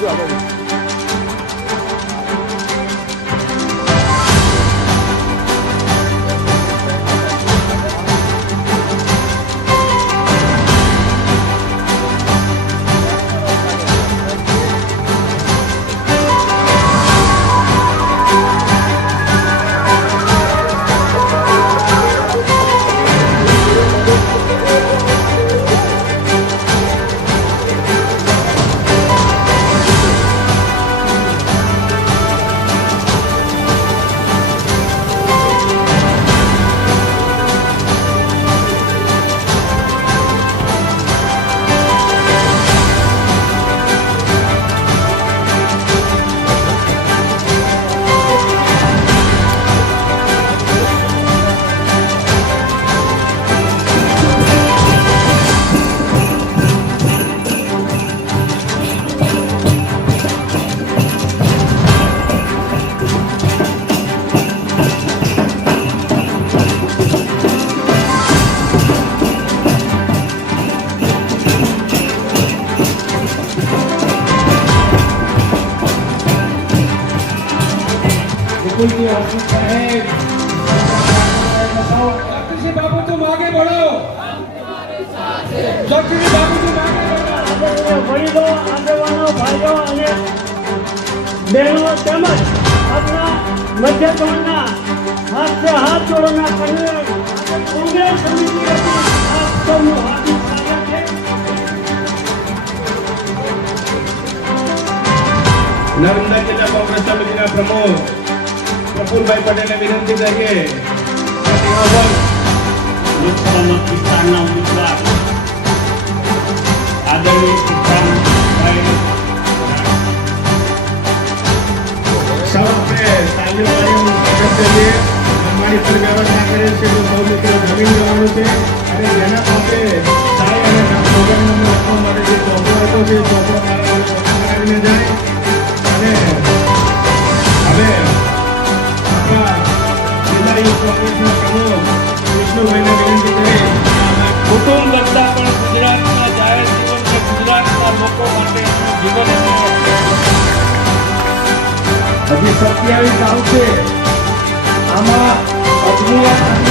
Hadi alalım. ભૂલતી office સાહેબ. ડોક્ટરશ્રી બાબુ તું માગે બળો ડોક્ટરશ્રી બાબુ તું માગે વડીલો આગેવાનો ભાઈઓ અને બહેનો તેમજ આપણા મધ્ય નર્મદા જિલ્લા કોંગ્રેસ સમિતિના પ્રમુખ પ્રફુલભાઈ પટેલને વિનંતી કરીએ વિસ્તારના ઉમેદવાર આદરણીય સૌ આપણે તાલીમ સ્વાગત કરીએ અમારી પર વ્યવસ્થા કરે છે તો સૌ મિત્રો જવાનું છે અને જેના પાસે પ્રોગ્રામનું આપવા માટે જે ચોપડો મારા જાય વિષ્ણુભાઈને વિનંતી કરી કુટુંબ કરતાં લોકો માટે જીવન હજી સત્યાવીસ આવશે આમાં અજમેર અને